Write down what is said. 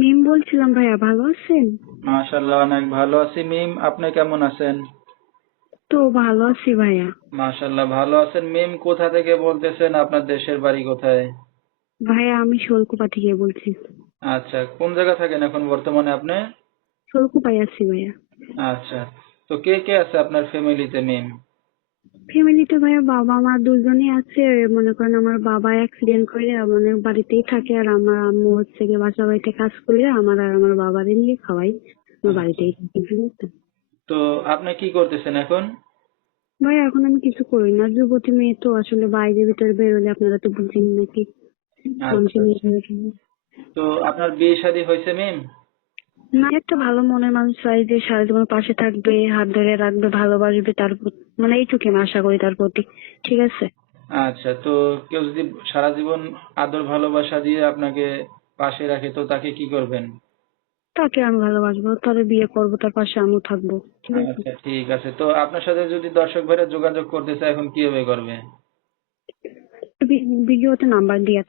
মিম বলছিলাম, ভাইয়া ভালো আছেন? মাশাআল্লাহ, অনেক ভালো আছি মিম। আপনি কেমন আছেন? তো ভালো আছি ভাইয়া। মাশাআল্লাহ, ভালো আছেন মিম। কোথা থেকে বলতেছেন? আপনার দেশের বাড়ি কোথায়? ভাইয়া আমি শোলকুপা থেকে বলছি। আচ্ছা, কোন জায়গা থাকেন এখন বর্তমানে আপনি? শোলকুপায় আছি ভাইয়া। আচ্ছা, তো কে কে আছে আপনার ফ্যামিলিতে মিম? ফ্যামিলিতে ভাইয়া বাবা মা দুজনই আছে। মনে করেন আমার বাবা অ্যাক্সিডেন্ট করে মানে বাড়িতেই থাকে, আর আমার আম্মু হচ্ছে গিয়ে বাসা বাড়িতে কাজ করে আমার আর আমার বাবারে নিয়ে খাওয়াই। আমার আচ্ছা, বাড়িতেই থাকি, বুঝছেন? তো আপনি কি করতেছেন এখন? ভাইয়া এখন আমি কিছু করি না, যুবতী মেয়ে তো আসলে বাইরে ভিতরে বেরোলে আপনারা তো বুঝছেন নাকি আচ্ছা মানুষের আচ্ছা, নিয়ে। তো আপনার বিয়ে শাদী হয়েছে মিম? না, একটা ভালো মনের মানুষ চাই যে সারা জীবন পাশে থাকবে, হাত ধরে রাখবে, ভালোবাসবে, তার মানে এইটুকু আমি আশা করি তার প্রতি। ঠিক আছে। আচ্ছা, তো কেউ যদি সারা জীবন আদর ভালোবাসা দিয়ে আপনাকে পাশে রাখে, তো তাকে কি করবেন? তাকে আমি ভালোবাসবো, তাহলে বিয়ে করবো, তার পাশে আমিও থাকবো। ঠিক আছে। আচ্ছা, ঠিক আছে। তো আপনার সাথে যদি দর্শক ভাইরা যোগাযোগ করতে চায়, এখন কিভাবে করবে? ভিডিওতে নাম্বার দিয়ে